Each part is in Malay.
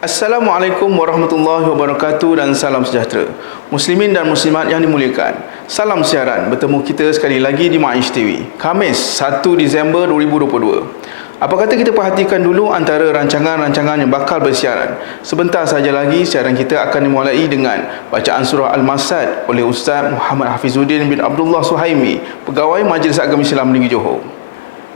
Assalamualaikum warahmatullahi wabarakatuh dan salam sejahtera. Muslimin dan muslimat yang dimuliakan. Salam siaran, bertemu kita sekali lagi di Maish TV. Khamis 1 Disember 2022. Apa kata kita perhatikan dulu antara rancangan-rancangan yang bakal bersiaran. Sebentar saja lagi siaran kita akan dimulai dengan bacaan surah Al-Masad oleh Ustaz Muhammad Hafizuddin bin Abdullah Suhaimi, Pegawai Majlis Agama Islam Negeri Johor.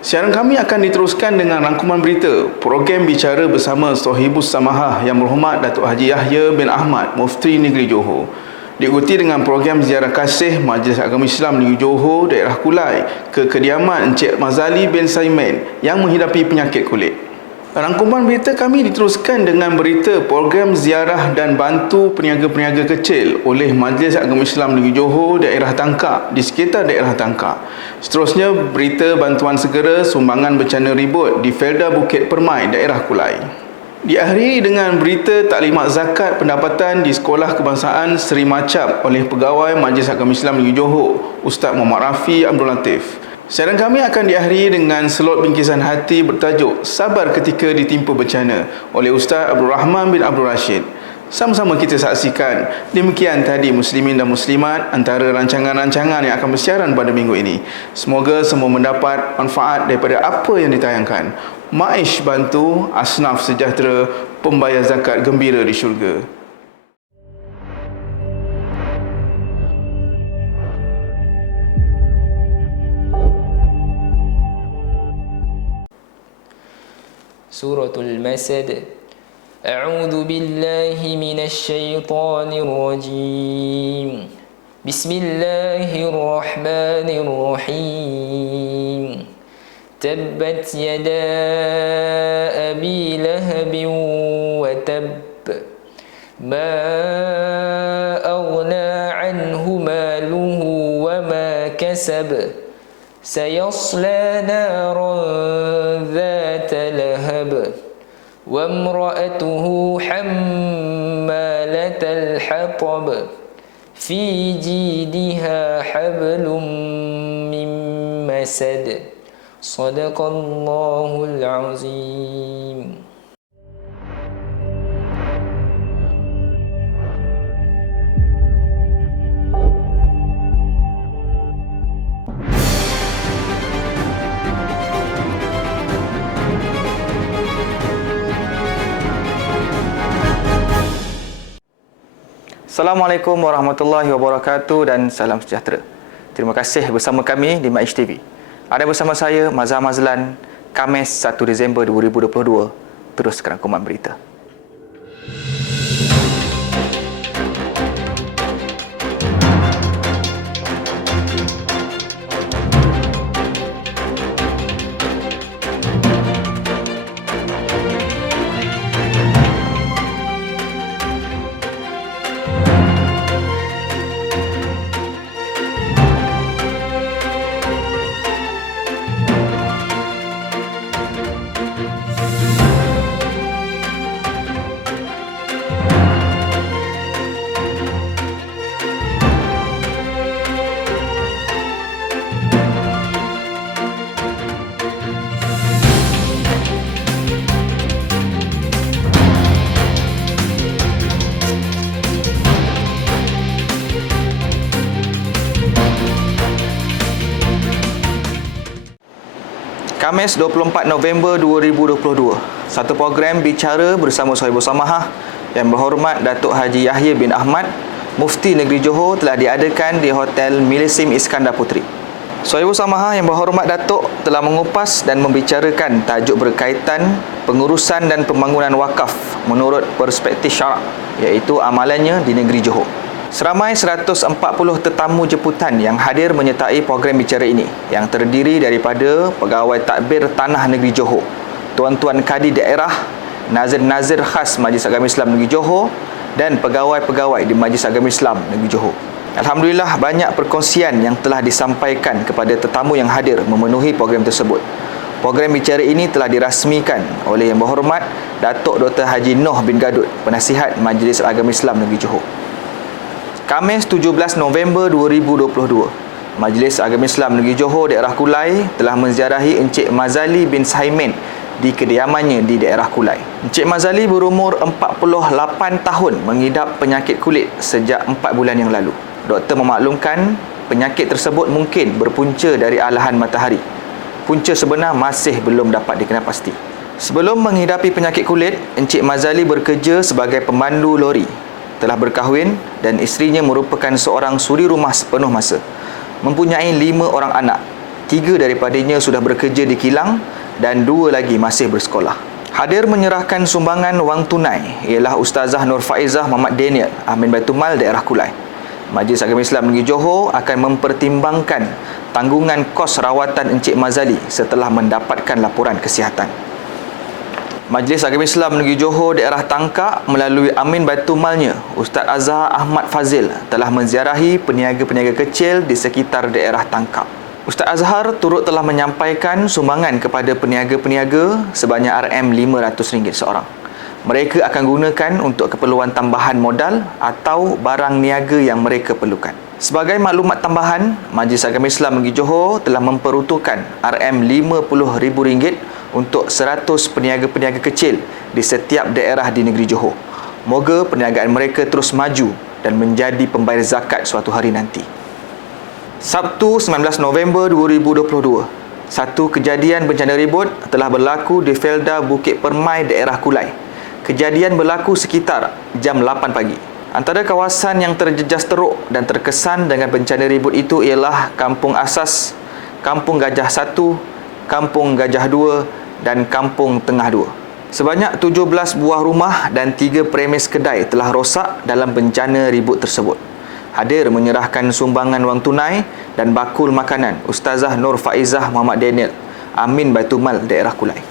Siaran kami akan diteruskan dengan rangkuman berita, program bicara bersama Sohibus Samahah Yang Berhormat Datuk Haji Yahya bin Ahmad, Mufti Negeri Johor. Diikuti dengan program ziarah kasih Majlis Agama Islam Negeri Johor, daerah Kulai, ke kediaman Encik Mazali bin Saiman yang menghidapi penyakit kulit. Rangkuman berita kami diteruskan dengan berita program ziarah dan bantu peniaga-peniaga kecil oleh Majlis Agama Islam Negeri Johor daerah Tangkak di sekitar daerah Tangkak. Seterusnya berita bantuan segera sumbangan bencana ribut di Felda Bukit Permai daerah Kulai. Diakhiri dengan berita taklimat zakat pendapatan di Sekolah Kebangsaan Seri Macap oleh Pegawai Majlis Agama Islam Negeri Johor, Ustaz Muhammad Rafi Abdul Latif. Siaran kami akan diakhiri dengan selot bingkisan hati bertajuk Sabar Ketika Ditimpa Bencana oleh Ustaz Abdul Rahman bin Abdul Rashid. Sama-sama kita saksikan. Demikian tadi muslimin dan muslimat antara rancangan-rancangan yang akan bersiaran pada minggu ini. Semoga semua mendapat manfaat daripada apa yang ditayangkan. Maish bantu, asnaf sejahtera, pembayar zakat gembira di syurga. Suratul Masad. A'udzu billahi minasy syaithanir rajim. Bismillahirrahmanirrahim. Tabbat yada abi lahabin wa tabb. Ma aghna anhu maluhu wa ma kasab. Sayasla naran dhata lahab. وامرأته حمالة الحطب في جيدها حبل من مسد صدق الله العظيم. Assalamualaikum warahmatullahi wabarakatuh dan salam sejahtera. Terima kasih bersama kami di Maish TV. Ada bersama saya Mazhar Mazlan, Khamis 1 Disember 2022. Terus ke rangkuman berita. Khamis 24 November 2022. Satu program bicara bersama Sohibus Samahah Yang Berhormat Datuk Haji Yahya bin Ahmad, Mufti Negeri Johor telah diadakan di Hotel Milisim Iskandar Puteri. Sohibus Samahah Yang Berhormat Datuk telah mengupas dan membicarakan tajuk berkaitan pengurusan dan pembangunan wakaf menurut perspektif syarak, iaitu amalannya di Negeri Johor. Seramai 140 tetamu jemputan yang hadir menyertai program bicara ini yang terdiri daripada Pegawai Tadbir Tanah Negeri Johor, Tuan-Tuan Kadi Daerah, Nazir-Nazir khas Majlis Agama Islam Negeri Johor dan pegawai-pegawai di Majlis Agama Islam Negeri Johor. Alhamdulillah, banyak perkongsian yang telah disampaikan kepada tetamu yang hadir memenuhi program tersebut. Program bicara ini telah dirasmikan oleh Yang Berhormat Datuk Dr. Haji Noh bin Gadut, Penasihat Majlis Agama Islam Negeri Johor. Khamis 17 November 2022, Majlis Agama Islam Negeri Johor daerah Kulai telah menziarahi Encik Mazali bin Saiman di kediamannya di daerah Kulai. Encik Mazali berumur 48 tahun mengidap penyakit kulit sejak 4 bulan yang lalu. Doktor memaklumkan penyakit tersebut mungkin berpunca dari alahan matahari. Punca sebenar masih belum dapat dikenal pasti. Sebelum menghidapi penyakit kulit, Encik Mazali bekerja sebagai pemandu lori. Telah berkahwin dan isterinya merupakan seorang suri rumah sepenuh masa. Mempunyai 5 orang anak. 3 daripadanya sudah bekerja di kilang dan 2 lagi masih bersekolah. Hadir menyerahkan sumbangan wang tunai ialah Ustazah Nur Faizah Muhammad Daniel, Amin Baitul Mal daerah Kulai. Majlis Agama Islam Negeri Johor akan mempertimbangkan tanggungan kos rawatan Encik Mazali setelah mendapatkan laporan kesihatan. Majlis Agama Islam Negeri Johor daerah Tangkak melalui Amin Baitul Malnya, Ustaz Azhar Ahmad Fazil telah menziarahi peniaga-peniaga kecil di sekitar daerah Tangkak. Ustaz Azhar turut telah menyampaikan sumbangan kepada peniaga-peniaga sebanyak RM500 seorang. Mereka akan gunakan untuk keperluan tambahan modal atau barang niaga yang mereka perlukan. Sebagai maklumat tambahan, Majlis Agama Islam Negeri Johor telah memperuntukkan RM50,000 untuk 100 peniaga-peniaga kecil di setiap daerah di negeri Johor. Moga perniagaan mereka terus maju dan menjadi pembayar zakat suatu hari nanti. Sabtu 19 November 2022, satu kejadian bencana ribut telah berlaku di Felda Bukit Permai daerah Kulai. Kejadian berlaku sekitar jam 8 pagi. Antara kawasan yang terjejas teruk dan terkesan dengan bencana ribut itu ialah Kampung Asas, Kampung Gajah 1, Kampung Gajah 2 dan Kampung Tengah 2. Sebanyak 17 buah rumah dan 3 premis kedai telah rosak dalam bencana ribut tersebut. Hadir menyerahkan sumbangan wang tunai dan bakul makanan Ustazah Nur Faizah Muhammad Daniel, Amin Baitul Mal daerah Kulai.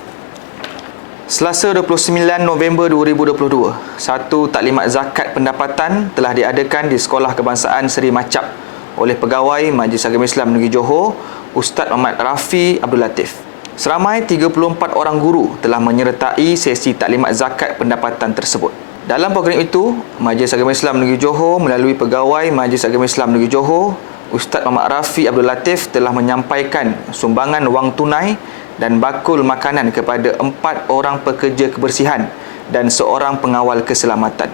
Selasa 29 November 2022, satu taklimat zakat pendapatan telah diadakan di Sekolah Kebangsaan Seri Macap oleh Pegawai Majlis Agama Islam Negeri Johor, Ustaz Muhammad Rafi Abdul Latif. Seramai 34 orang guru telah menyertai sesi taklimat zakat pendapatan tersebut. Dalam program itu, Majlis Agama Islam Negeri Johor melalui Pegawai Majlis Agama Islam Negeri Johor, Ustaz Muhammad Rafi Abdul Latif telah menyampaikan sumbangan wang tunai dan bakul makanan kepada 4 orang pekerja kebersihan dan seorang pengawal keselamatan.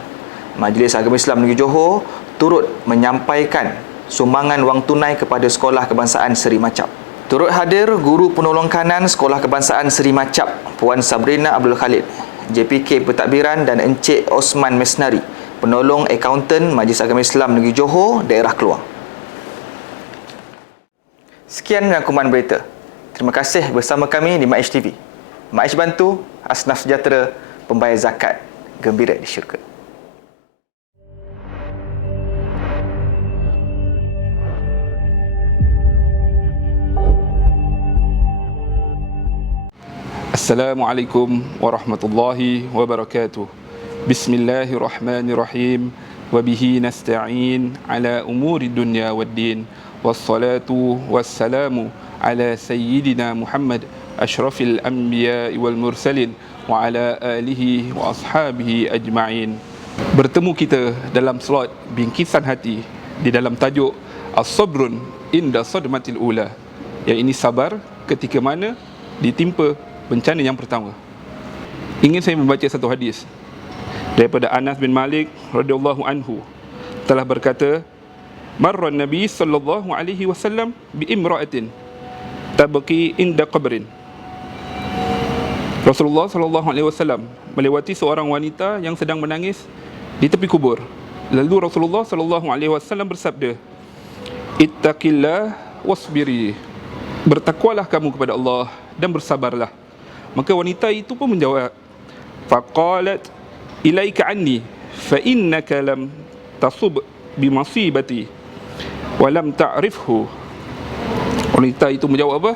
Majlis Agama Islam Negeri Johor turut menyampaikan sumbangan wang tunai kepada Sekolah Kebangsaan Seri Macap. Turut hadir Guru Penolong Kanan Sekolah Kebangsaan Seri Macap, Puan Sabrina Abdul Khalid, JPK Pentadbiran dan Encik Osman Mesnari, Penolong Akaunten Majlis Agama Islam Negeri Johor, daerah Keluang. Sekian rangkuman berita. Terima kasih bersama kami di MAIS TV. MAIS bantu, asnaf sejahtera, pembayar zakat, gembira di syurga. Assalamualaikum warahmatullahi wabarakatuh. Bismillahirrahmanirrahim. Wabihi nasta'in ala umuri dunya waddin. Wassalatu wassalamu ala sayyidina Muhammad ashrafil anbiya wal mursalin wa ala alihi wa ashabihi ajma'in. Bertemu kita dalam slot Bingkisan Hati di dalam tajuk As-Sabrun Inda Sadmatil Ula, yang ini sabar ketika mana ditimpa bencana yang pertama. Ingin saya membaca satu hadis daripada Anas bin Malik radhiyallahu anhu telah berkata, marra Nabi sallallahu alaihi wasallam bi imra'atin tabqi inda qabrin. Rasulullah sallallahu alaihi wasallam melewati seorang wanita yang sedang menangis di tepi kubur. Lalu Rasulullah sallallahu alaihi wasallam bersabda, ittaqillah wasbiri. Bertakwalah kamu kepada Allah dan bersabarlah. Maka wanita itu pun menjawab, faqalat ilaika anni fa innaka lam tasub bi masibati wa lam ta'rifhu. Wanita itu menjawab apa?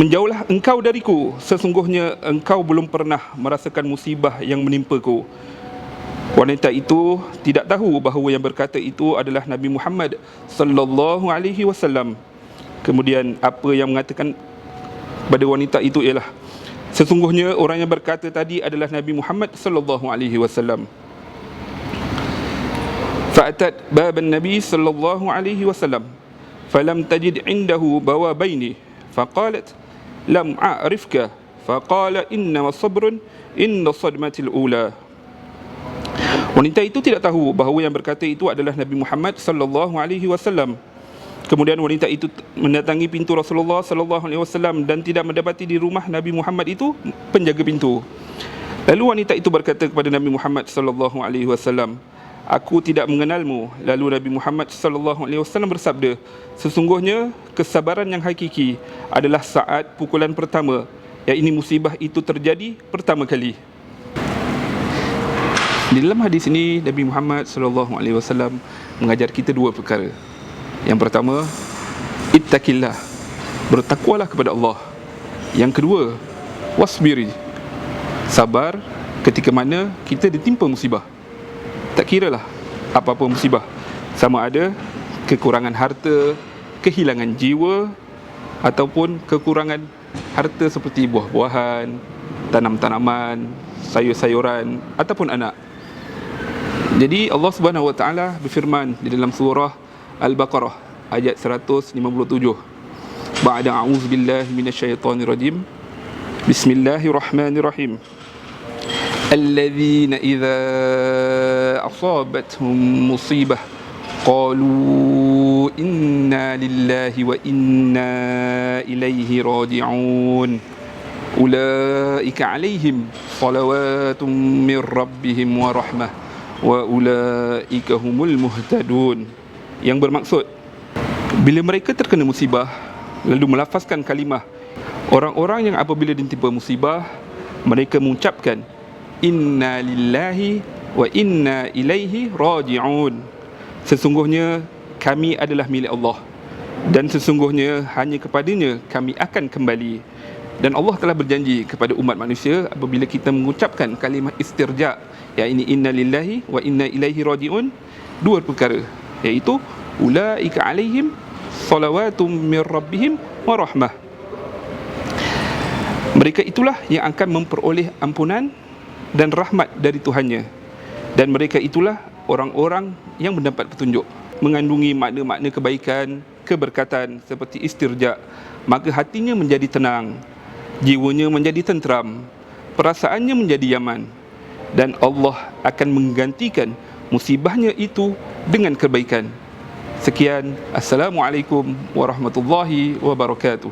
Menjauhlah engkau dariku, sesungguhnya engkau belum pernah merasakan musibah yang menimpaku. Wanita itu tidak tahu bahawa yang berkata itu adalah Nabi Muhammad sallallahu alaihi wasallam. Kemudian apa yang mengatakan pada wanita itu ialah, sesungguhnya orang yang berkata tadi adalah Nabi Muhammad sallallahu alaihi wasallam. Fa'atat baban Nabi sallallahu alaihi wasallam falam tajid indahu bawabaini faqalat lam a'rifka faqala innama sabrun inda sadmatil ula. Wanita itu tidak tahu bahawa yang berkata itu adalah Nabi Muhammad sallallahu alaihi wasallam. Kemudian wanita itu mendatangi pintu Rasulullah sallallahu alaihi wasallam dan tidak mendapati di rumah Nabi Muhammad itu penjaga pintu. Lalu wanita itu berkata kepada Nabi Muhammad sallallahu alaihi wasallam, "Aku tidak mengenalmu." Lalu Nabi Muhammad sallallahu alaihi wasallam bersabda, "Sesungguhnya kesabaran yang hakiki adalah saat pukulan pertama, yakni musibah itu terjadi pertama kali." Di dalam hadis ini Nabi Muhammad sallallahu alaihi wasallam mengajar kita dua perkara. Yang pertama, ittaqillah, bertakwalah kepada Allah. Yang kedua, wasbiri, sabar ketika mana kita ditimpa musibah. Tak kiralah apa-apa musibah, sama ada kekurangan harta, kehilangan jiwa, ataupun kekurangan harta seperti buah-buahan, tanam-tanaman, sayur-sayuran ataupun anak. Jadi Allah Subhanahu wa taala berfirman di dalam surah Al-Baqarah ayat 157. Ba'da a'udzubillahi minasyaitonir rajim. Bismillahirrahmanirrahim. Alladzina idza asabathum musibah qalu inna lillahi wa inna ilaihi raji'un. Ulaika 'alaihim salawatun min rabbihim wa rahmah wa ulaika humul muhtadun. Yang bermaksud, bila mereka terkena musibah lalu melafazkan kalimah, orang-orang yang apabila ditimpa musibah mereka mengucapkan inna lillahi wa inna ilaihi raji'un, sesungguhnya kami adalah milik Allah dan sesungguhnya hanya kepadanya kami akan kembali. Dan Allah telah berjanji kepada umat manusia apabila kita mengucapkan kalimah istirja', yakni inna lillahi wa inna ilaihi raji'un, dua perkara, iaitu ulaika alaihim salawatum min rabbihim wa rahmah. Mereka itulah yang akan memperoleh ampunan dan rahmat dari Tuhannya, dan mereka itulah orang-orang yang mendapat petunjuk. Mengandungi makna-makna kebaikan, keberkatan seperti istirja', maka hatinya menjadi tenang, jiwanya menjadi tenteram, perasaannya menjadi nyaman, dan Allah akan menggantikan musibahnya itu dengan kebaikan. Sekian, Assalamualaikum warahmatullahi wabarakatuh.